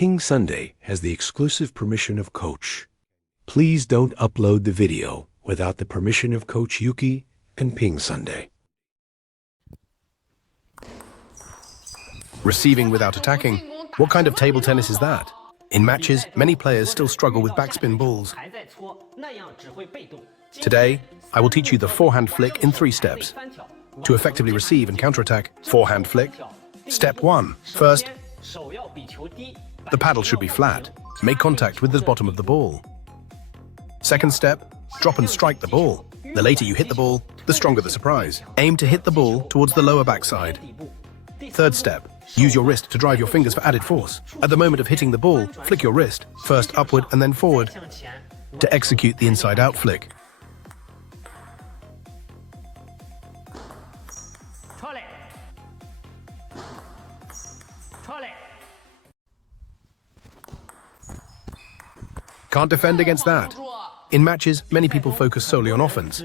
PingSunday has the exclusive permission of Coach. Please don't upload the video without the permission of Coach YouQi and PingSunday. Receiving without attacking. What kind of table tennis is that? In matches, many players still struggle with backspin balls. Today, I will teach you the forehand flick in 3 steps. To effectively receive and counterattack, forehand flick. Step 1. First, the paddle should be flat. Make contact with the bottom of the ball. Second step, drop and strike the ball. The later you hit the ball, the stronger the surprise. Aim to hit the ball towards the lower backside. Third step, use your wrist to drive your fingers for added force. At the moment of hitting the ball, flick your wrist, first upward and then forward, to execute the inside-out flick. Can't defend against that. In matches, many people focus solely on offense,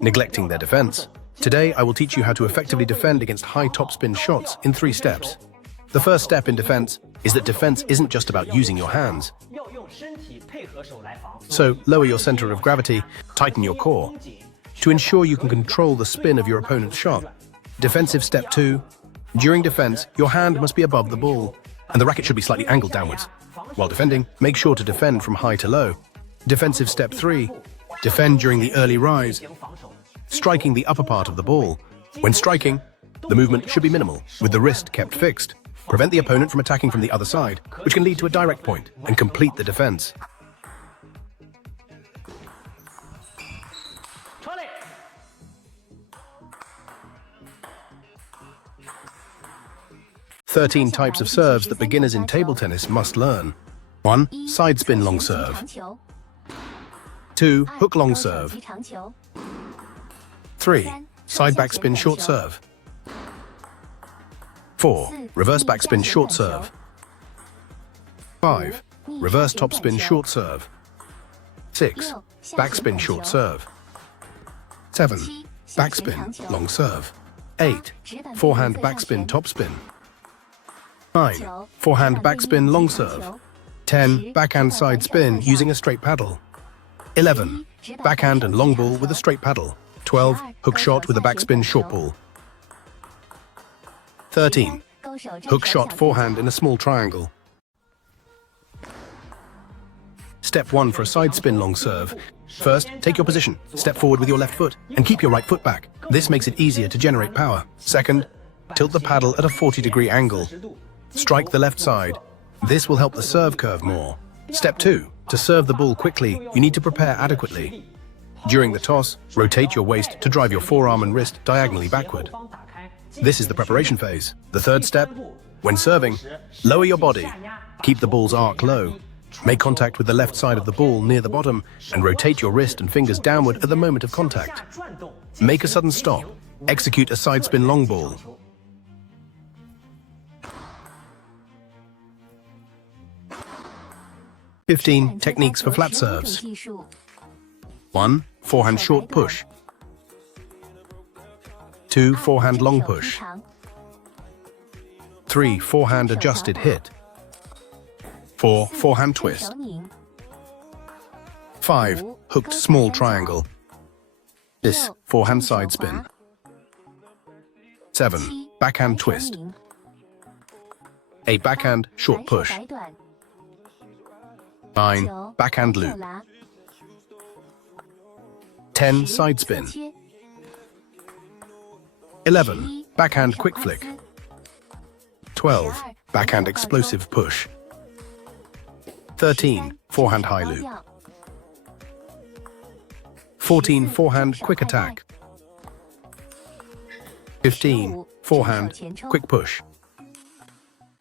neglecting their defense. Today, I will teach you how to effectively defend against high topspin shots in 3 steps. The first step in defense is that defense isn't just about using your hands. So, lower your center of gravity, tighten your core, to ensure you can control the spin of your opponent's shot. Defensive step 2. During defense, your hand must be above the ball, and the racket should be slightly angled downwards. While defending, make sure to defend from high to low. Defensive step 3. Defend during the early rise, striking the upper part of the ball. When striking, the movement should be minimal, with the wrist kept fixed. Prevent the opponent from attacking from the other side, which can lead to a direct point, and complete the defense. Thirteen types of serves that beginners in table tennis must learn. 1. Side spin long serve. 2. Hook long serve. 3. Side backspin short serve. 4. Reverse backspin short serve. 5. Reverse topspin short serve. 6. Backspin short serve. 7. Backspin long serve. 8. Forehand backspin topspin. 9. Forehand backspin long serve. 10. Backhand side spin using a straight paddle. 11. Backhand and long ball with a straight paddle. 12. Hook shot with a backspin short ball. 13. Hook shot forehand in a small triangle. Step 1 for a side spin long serve. First, take your position, step forward with your left foot, and keep your right foot back. This makes it easier to generate power. Second, tilt the paddle at a 40-degree angle. Strike the left side. This will help the serve curve more. Step 2. To serve the ball quickly, you need to prepare adequately. During the toss, rotate your waist to drive your forearm and wrist diagonally backward. This is the preparation phase. The third step, when serving, lower your body. Keep the ball's arc low. Make contact with the left side of the ball near the bottom and rotate your wrist and fingers downward at the moment of contact. Make a sudden stop. Execute a side spin long ball. "15 techniques for flat serves. 1. Forehand short push. 2. Forehand long push. 3. Forehand adjusted hit. 4. Forehand twist. 5. Hooked small triangle. 6. Forehand side spin. 7. Backhand twist. 8. Backhand short push. 9. Backhand loop. 10. Side spin. 11. Backhand quick flick. 12. Backhand explosive push. 13. Forehand high loop. 14. Forehand quick attack. 15. Forehand quick push.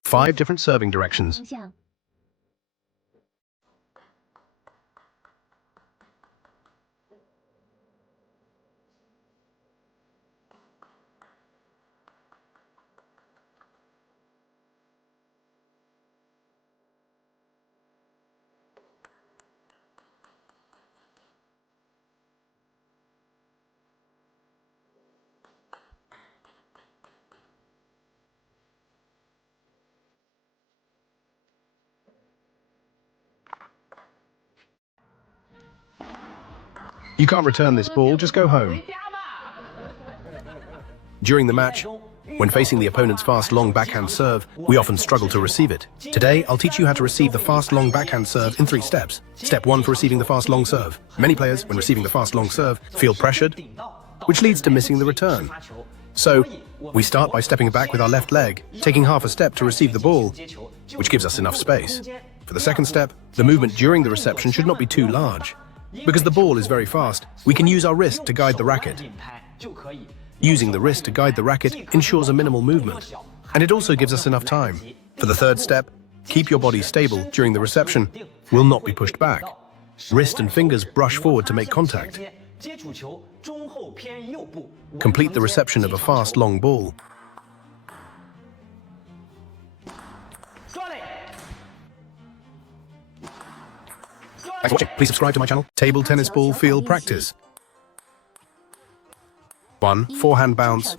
5 different serving directions. You can't return this ball, just go home. During the match, when facing the opponent's fast long backhand serve, we often struggle to receive it. Today, I'll teach you how to receive the fast long backhand serve in 3 steps. Step 1 for receiving the fast long serve. Many players, when receiving the fast long serve, feel pressured, which leads to missing the return. So, we start by stepping back with our left leg, taking half a step to receive the ball, which gives us enough space. For the second step, the movement during the reception should not be too large. Because the ball is very fast, we can use our wrist to guide the racket. Using the wrist to guide the racket ensures a minimal movement, and it also gives us enough time. For the third step, keep your body stable during the reception. Will not be pushed back. Wrist and fingers brush forward to make contact. Complete the reception of a fast long ball. Thanks for watching. Please subscribe to my channel. Table tennis ball field practice. 1. Forehand bounce.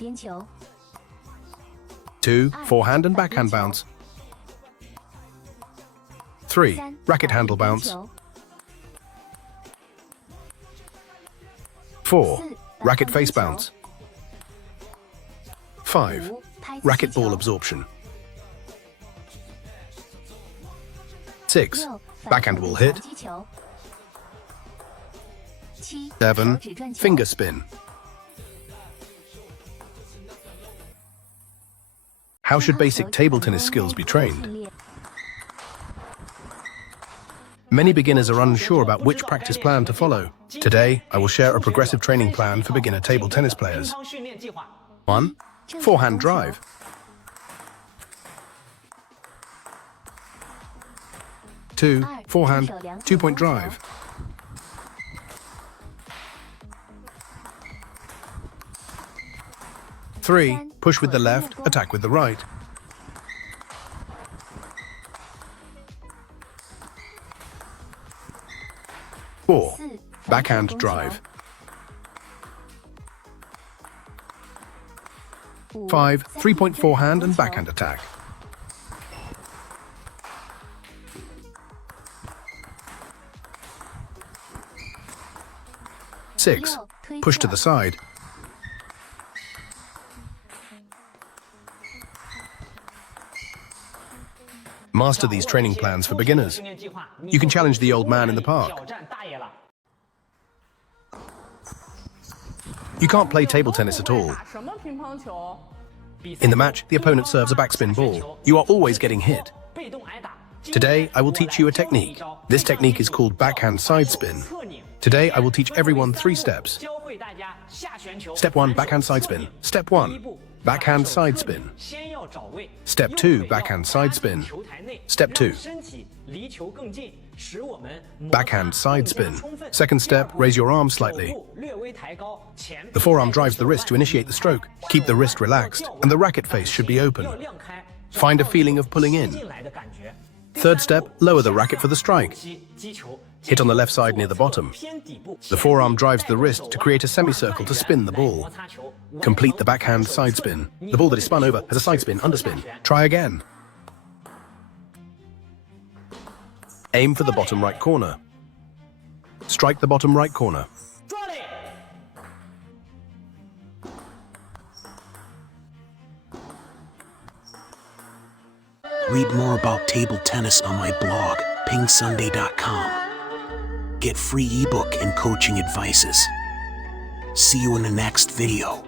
2. Forehand and backhand bounce. 3. Racket handle bounce. 4. Racket face bounce. 5. Racket ball absorption. 6. Backhand ball hit. 7. Finger spin. How should basic table tennis skills be trained? Many beginners are unsure about which practice plan to follow. Today, I will share a progressive training plan for beginner table tennis players. 1. Forehand drive. 2. Forehand, 2-point drive. 3. Push with the left, attack with the right. 4. Backhand drive. 5. 3-point forehand and backhand attack. 6. Push to the side. 'Master these training plans for beginners. You can challenge the old man in the park. You can't play table tennis at all. In the match, the opponent serves a backspin ball. You are always getting hit. Today, I will teach you a technique. This technique is called backhand side spin. Today, I will teach everyone 3 steps. Step 1, backhand side spin. Step 1, backhand side spin. Step 2, backhand side spin. Step 2, backhand side spin. Second step, raise your arm slightly. The forearm drives the wrist to initiate the stroke. Keep the wrist relaxed, and the racket face should be open. Find a feeling of pulling in. Third step, lower the racket for the strike. Hit on the left side near the bottom. The forearm drives the wrist to create a semicircle to spin the ball. Complete the backhand side spin. The ball that is spun over has a side spin, underspin. Try again. Aim for the bottom right corner. Strike the bottom right corner. Read more about table tennis on my blog, PingSunday.com. Get free ebook and coaching advices. See you in the next video.